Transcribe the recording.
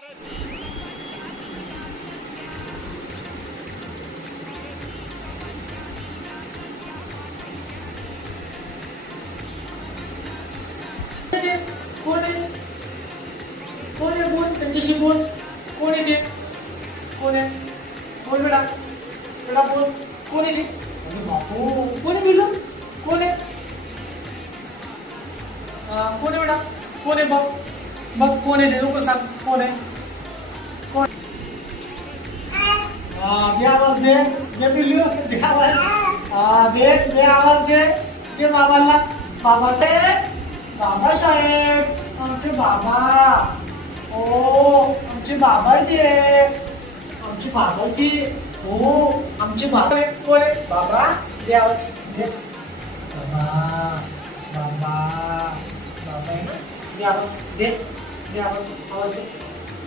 कोण आहे? कोण आहे? बोल त्यांच्याशी बोल. कोण आहे ते? कोण आहे? बोल बेटा. बेटा बोल. कोण आहे ते? अरे बापू, कोण आहे बिलू? कोण आहे? कोण आहे बेटा? कोण आहे बघ? बघ कोण आहे ते लोक सांग. कोण आहे? कोण? दे आवाज दे. दे बिलू. दे आवाज. दे आवाज दे. दे बाबाला. बाबा ते बाबासाहेब आमचे बाबा. हो आमचे बाबा ते. आमचे बाबा ते. हो आमचे बाबा. कोण आहे? बाबा दे आवाज दे. बाबा बाबा बाबा आहे ना. दे आवाज दे. दे आवाज. आवाज दे.